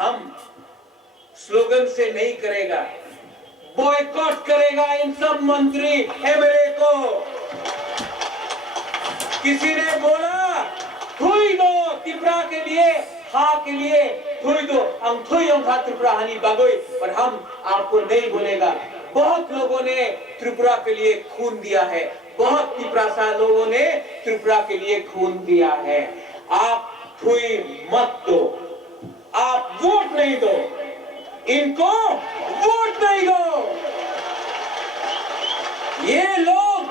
हम स्लोगन से नहीं करेगा, बॉयकॉट करेगा इन सब मंत्री एमएलए को। किसी ने बोला थुई दो त्रिपुरा के लिए, हाँ के लिए थुई दो, हम थुई त्रिपुरा हानि बागोई, पर हम आपको नहीं बोलेगा। बहुत लोगों ने त्रिपुरा के लिए खून दिया है, बहुत त्रिपुरा लोगों ने त्रिपुरा के लिए खून दिया है। आप थुई मत दो, आप वोट नहीं दो, इनको वोट नहीं दो। ये लोग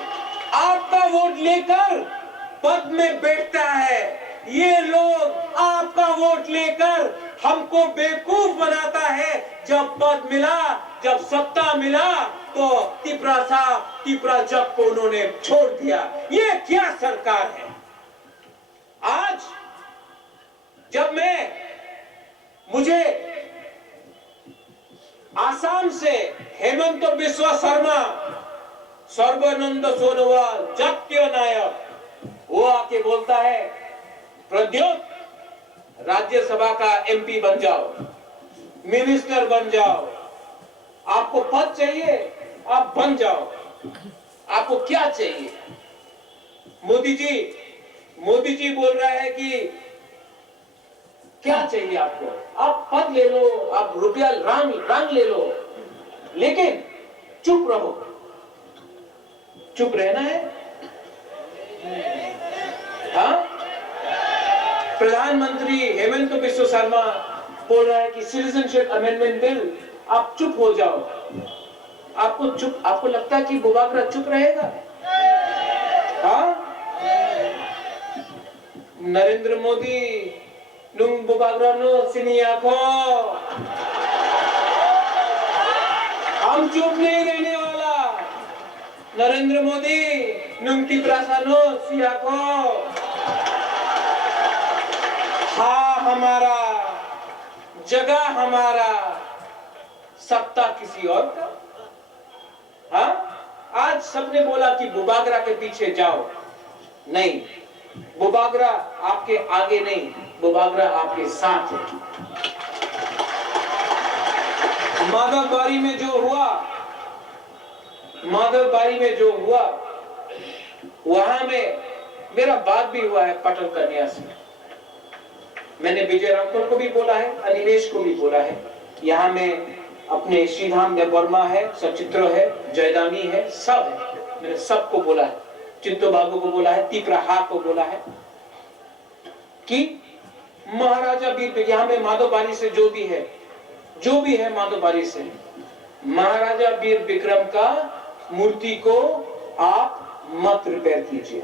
आपका वोट लेकर पद में बैठता है, ये लोग आपका वोट लेकर हमको बेवकूफ बनाता है। जब पद मिला, जब सत्ता मिला, तो त्रिपुरा जब को उन्होंने छोड़ दिया। ये क्या सरकार है? आज जब मुझे आसाम से हेमंत बिस्वा शर्मा, सर्बानंद सोनोवाल, जातीय नायक, वो आके बोलता है प्रद्योत राज्यसभा का एमपी बन जाओ, मिनिस्टर बन जाओ, आपको पद चाहिए आप बन जाओ, आपको क्या चाहिए? मोदी जी बोल रहा है कि क्या चाहिए आपको, आप पद ले लो, आप रुपया रंग ले लो, लेकिन चुप रहो। चुप रहना है? हाँ? प्रधानमंत्री हेमंत बिस्वा शर्मा बोल रहा है कि सिटीजनशिप अमेंडमेंट बिल, आप चुप हो जाओ। आपको लगता है कि बुबागरा चुप रहेगा? हाँ? नरेंद्र मोदी नुंग बुबागरा नो सिनिया को, हम चुप नहीं रहने वाला। नरेंद्र मोदी नुंग त्रिपुरासानो सिया को, हाँ हमारा जगह, हमारा सत्ता किसी और का। हाँ? आज सबने बोला कि बुबागरा के पीछे जाओ, नहीं, बुबागरा आपके आगे नहीं, बुबागरा आपके साथ है। माधवबारी में जो हुआ, वहां में मेरा बात भी हुआ है पटल कन्या से। मैंने विजय रामपुर को भी बोला है, अनिलेश को भी बोला है। यहाँ में अपने श्रीधाम वर्मा है, सचित्र है, जयदानी है, सब है। मैंने सबको बोला है, चिंतो बाबू को बोला है, तिपराहा को बोला है कि महाराजा बीर, यहाँ में माधवबारी से जो भी है माधवबारी से, महाराजा वीर विक्रम का मूर्ति को आप मत रिपेयर कीजिए,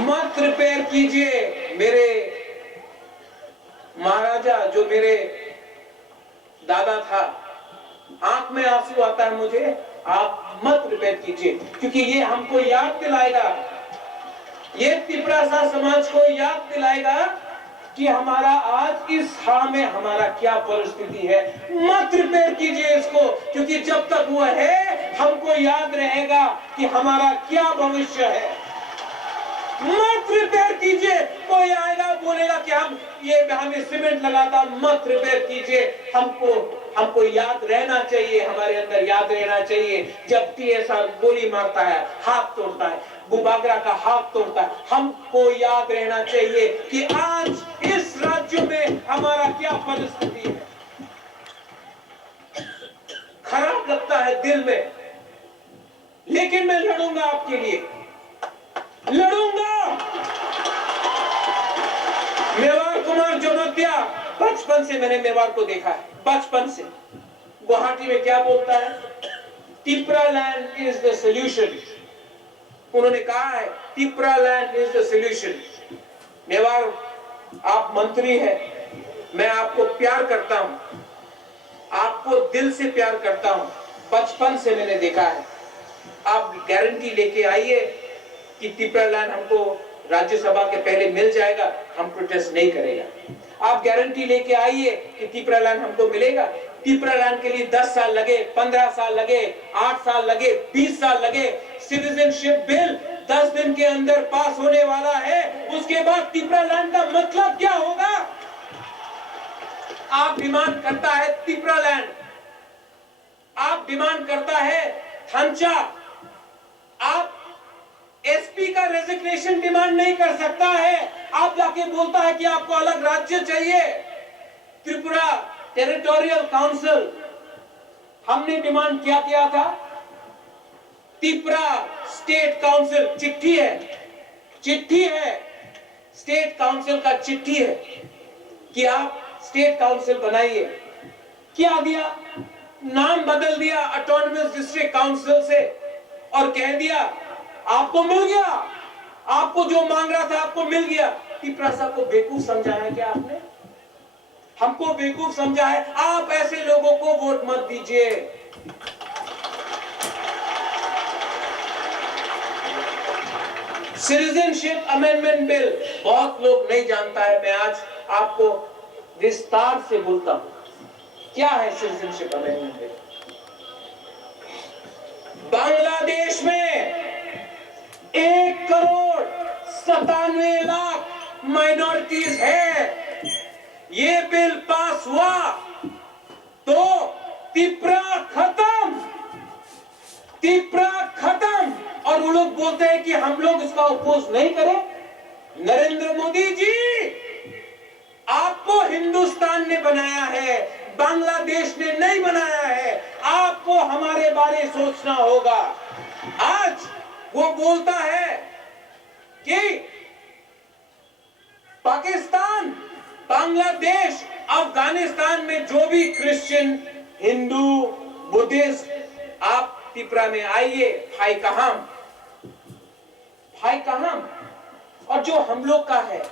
मत रिपेयर कीजिए। मेरे महाराजा जो मेरे दादा था, आंख में आंसू आता है मुझे, आप मत रिपेयर कीजिए, क्योंकि ये हमको याद दिलाएगा, ये त्रिपुरा समाज को याद दिलाएगा कि हमारा आज इस हाल में हमारा क्या परिस्थिति है। मत रिपेयर कीजिए इसको, क्योंकि जब तक वो है हमको याद रहेगा कि हमारा क्या भविष्य है। मत रिपेयर कीजिए। कोई आएगा बोलेगा कि हमें सीमेंट लगाता, मत रिपेयर कीजिए। हमको याद रहना चाहिए, हमारे अंदर याद रहना चाहिए, जब टीएसआर गोली मारता है, हाथ तोड़ता है, बुबागरा का हाथ तोड़ता है, हमको याद रहना चाहिए कि आज इस राज्य में हमारा क्या परिस्थिति है। खराब लगता है दिल में, लेकिन मैं लड़ूंगा आपके लिए, लड़ूंगा। मेवाड़ कुमार जोनोत्या, बचपन से मैंने मेवाड़ को देखा है, बचपन से। गुवाहाटी में क्या बोलता है? Tripura land is the solution. उन्होंने कहा है Tripura land is the solution. Mewar, आप मंत्री हैं, मैं आपको प्यार करता हूं, आपको दिल से प्यार करता हूं, बचपन से मैंने देखा है। आप गारंटी लेके आइए कि त्रिपुरा लैंड हमको राज्यसभा के पहले मिल जाएगा, हम प्रोटेस्ट नहीं करेगा। आप गारंटी लेके आइए कि त्रिपुरा लैंड हमको मिलेगा। त्रिपुरा लैंड के लिए 10 साल लगे, 15 साल लगे, 8 साल लगे, 20 साल लगे, सिटीजनशिप बिल 10 दिन के अंदर पास होने वाला है, उसके बाद त्रिपुरा लैंड का मतलब क्या होगा? आप डिमांड करता है त्रिपुरा लैंड, आप डिमांड करता है थंचा, आप एसपी का रेजिग्नेशन डिमांड नहीं कर सकता है। आप जाके बोलता है कि आपको अलग राज्य चाहिए, त्रिपुरा टेरिटोरियल काउंसिल। हमने डिमांड क्या किया था? त्रिपुरा स्टेट काउंसिल, चिट्ठी है, चिट्ठी है, स्टेट काउंसिल का चिट्ठी है कि आप स्टेट काउंसिल बनाइए। क्या दिया? नाम बदल दिया ऑटोनमस डिस्ट्रिक्ट काउंसिल से और कह दिया आपको मिल गया, आपको जो मांग रहा था आपको मिल गया। त्रिपुरा साहब को बेवकूफ समझा है क्या आपने? हमको बेवकूफ समझा है। आप ऐसे लोगों को वोट मत दीजिए। सिटीजनशिप अमेंडमेंट बिल बहुत लोग नहीं जानता है, मैं आज आपको विस्तार से बोलता हूं क्या है सिटीजनशिप अमेंडमेंट बिल। बांग्लादेश में 1,97,00,000 माइनॉरिटीज है। ये बिल पास हुआ तो त्रिपुरा खत्म, त्रिपुरा खत्म। और वो लोग बोलते हैं कि हम लोग इसका अपोज नहीं करें। नरेंद्र मोदी जी, आपको हिंदुस्तान ने बनाया है, बांग्लादेश ने नहीं बनाया है। आपको हमारे बारे सोचना होगा। आज वो बोलता है कि पाकिस्तान, बांग्लादेश, अफगानिस्तान में जो भी क्रिश्चियन, हिंदू, बुद्धिस्ट, आप त्रिपुरा में आइए, भाई का हम, भाई का हम। और जो हम लोग का है